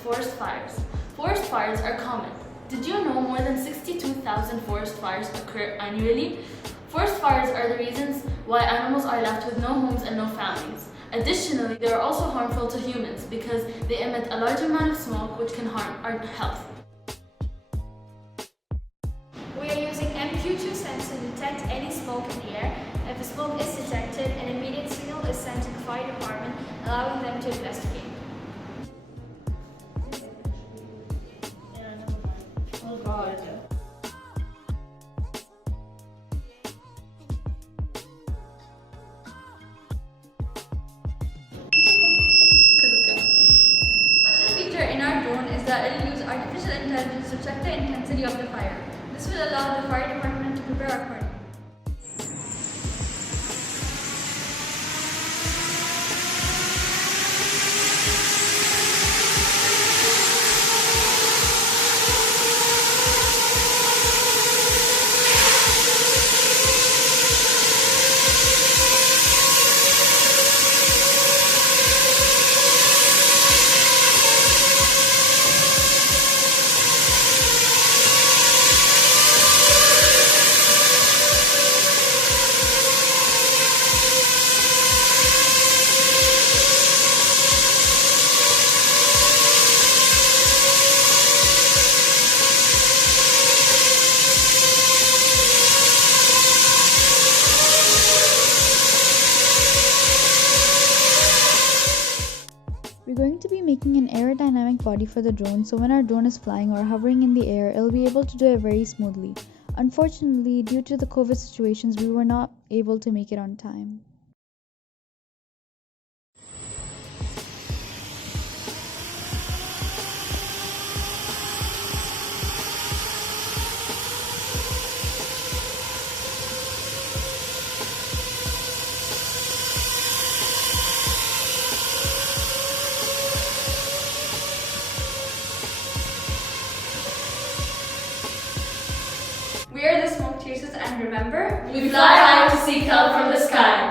forest fires. Forest fires are common. Did you know more than 62,000 forest fires occur annually? Forest fires are the reasons why animals are left with no homes and no families. Additionally, they are also harmful to humans because they emit a large amount of smoke which can harm our health. We are using MQ2 sensor to detect any smoke in the air. If a smoke is detected, an immediate signal is sent to the fire department, allowing them to investigate. Oh God. Special feature in our drone is that it will use artificial intelligence to check the intensity of the fire. This will allow the fire department to prepare accordingly. We're going to be making an aerodynamic body for the drone, so when our drone is flying or hovering in the air, it'll be able to do it very smoothly. Unfortunately, due to the COVID situations, we were not able to make it on time. We are the smoke chasers, and remember, We fly high to seek help from the sky.